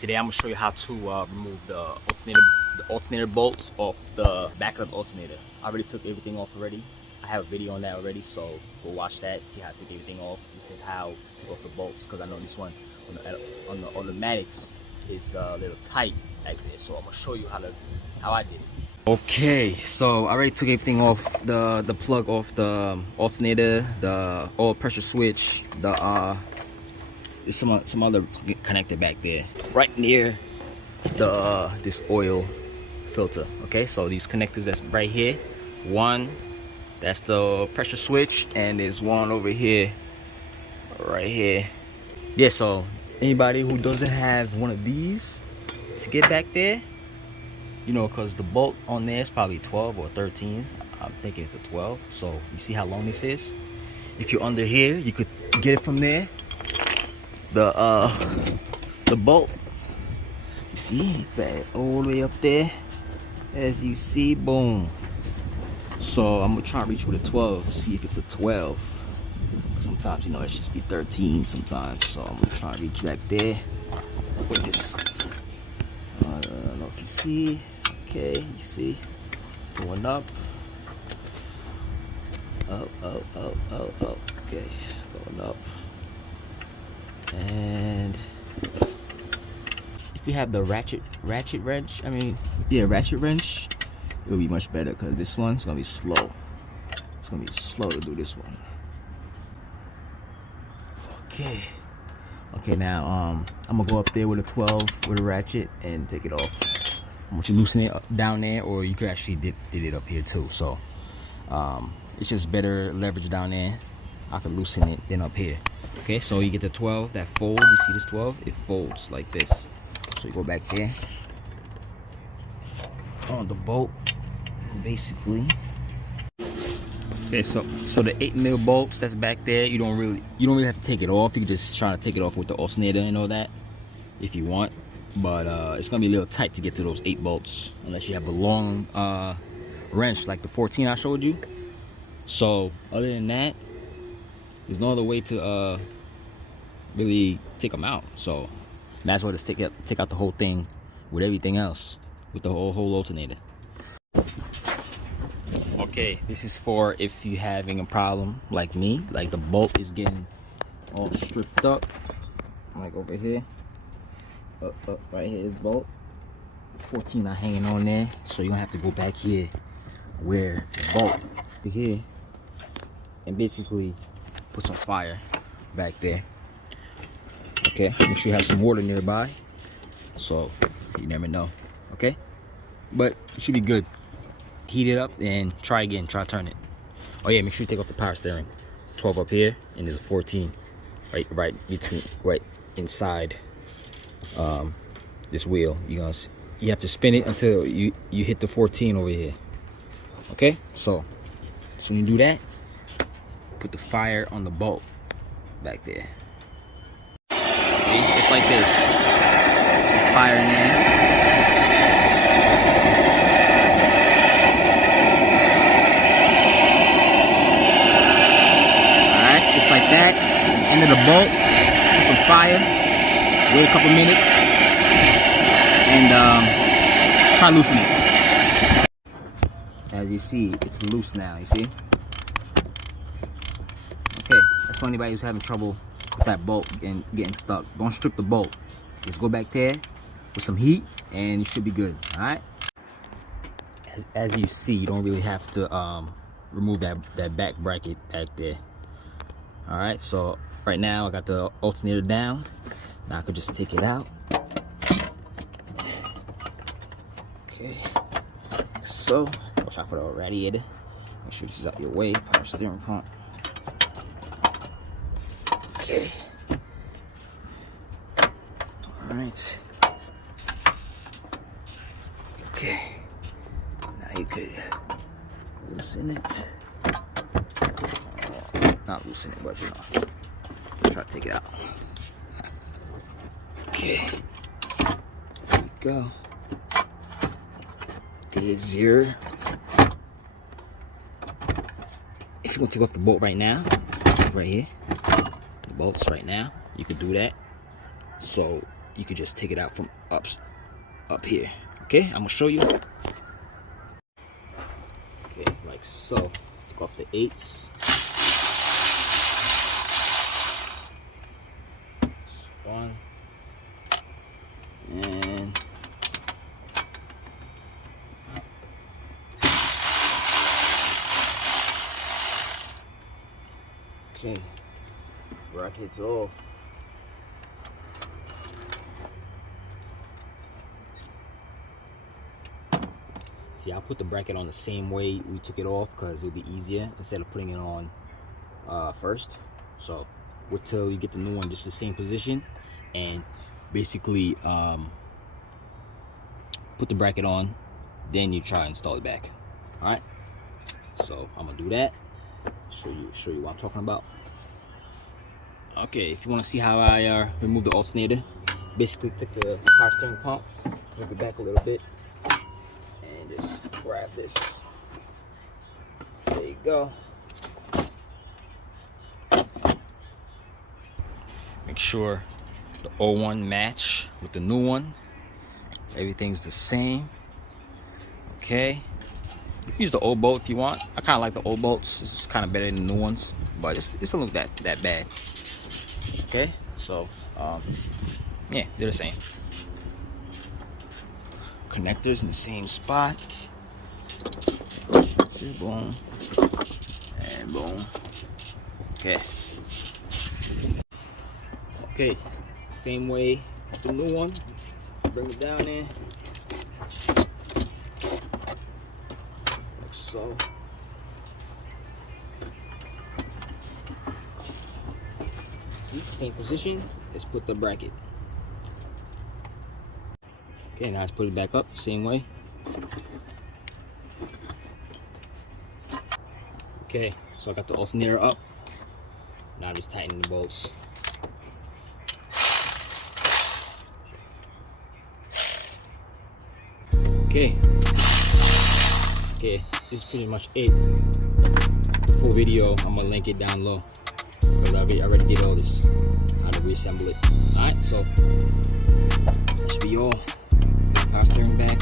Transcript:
today I'm gonna show you how to remove the alternator bolts off the back of the alternator. I already took everything off already. I have a video on that already, so go watch that, see how to take everything off. This is how to take off the bolts, because I know this one on the automatics is a little tight like this. So I'm gonna show you how I did it. Okay, so I already took everything off, the plug off the alternator, the oil pressure switch, there's some other connector back there, right near the this oil filter. Okay, so these connectors that's right here, one that's the pressure switch, and there's one over here, right here. Yeah, so anybody who doesn't have one of these to get back there, you know, because the bolt on there is probably 12 or 13. I'm thinking it's a 12. So you see how long this is? If you're under here, you could get it from there. The bolt, you see, back all the way up there, as you see, boom. So I'm gonna try to reach with a 12, see if it's a 12. Sometimes, you know, it just be 13 sometimes. So I'm gonna try to reach back there with this. I don't know if you see. Okay, you see, going up, up. Okay, going up. And if you have the ratchet wrench, ratchet wrench, it'll be much better, because this one's gonna be slow. It's gonna be slow to do this one. Okay, now I'm gonna go up there with a 12 with a ratchet and take it off. I want you to loosen it down there, or you could actually did it up here too. So it's just better leverage down there. I could loosen it than up here. Okay, so you get the 12 that folds. You see this 12? It folds like this. So you go back there on the bolt, basically. Okay, so the 8mm bolts that's back there, you don't really have to take it off. You can just try to take it off with the alternator and all that if you want. But it's gonna be a little tight to get to those 8 bolts unless you have a long wrench like the 14 I showed you. So other than that, there's no other way to really take them out. So might as well just take out the whole thing with everything else, with the whole alternator. Okay, this is for if you're having a problem like me, like the bolt is getting all stripped up, like over here. Up right here is bolt 14 not hanging on there, so you're gonna have to go back here where the bolt here and basically put some fire back there. Okay, make sure you have some water nearby, so you never know. Okay, but it should be good. Heat it up and try again. Try turn it. Oh yeah, make sure you take off the power steering. 12 up here, and there's a 14 right inside this wheel. You have to spin it until you hit the 14 over here. Okay, so when you do that, put the fire on the bolt back there. See, it's like this. Some fire in there. Alright, just like that. End of the bolt. Put some fire. Wait a couple minutes. And try loosening it. As you see, it's loose now, you see? Okay, that's for anybody who's having trouble with that bolt and getting stuck. Don't strip the bolt. Just go back there with some heat and you should be good. Alright? As you see, you don't really have to remove that back bracket back there. Alright, so right now I got the alternator down. Now I could just take it out. Okay. So watch out for the radiator. Make sure this is out your way. Power steering pump. Okay. Alright. Okay. Now you could loosen it. Not loosen it, but you know. Try to take it out. Okay. There we go. There's your. If you want to take off the bolt right now, right here, the bolts right now, you could do that. So you could just take it out from up here. Okay, I'm gonna show you. Okay, like so. Let's take off the 8s. That's one. And okay, brackets off. See, I'll put the bracket on the same way we took it off because it'll be easier instead of putting it on first. So wait till you get the new one just the same position, and basically put the bracket on, then you try and install it back. All right, so I'm gonna do that. Show you what I'm talking about. Okay, if you want to see how I remove the alternator, basically take the power steering pump, move it back a little bit, and just grab this. There you go. Make sure the old one match with the new one. Everything's the same. Okay. You can use the old bolt if you want. I kind of like the old bolts. It's kind of better than the new ones, but it doesn't look that bad. Okay, so yeah, they're the same. Connectors in the same spot. Boom and boom. Okay. Okay, same way with the new one. Bring it down in. Like so. Same position. Let's put the bracket. Okay, now let's put it back up same way. Okay, so I got the alternator up. Now I'm just tightening the bolts. Okay, this is pretty much it. Full video, I'm gonna link it down low. I already did all this, how to reassemble it. Alright, so that should be all. Power steering back.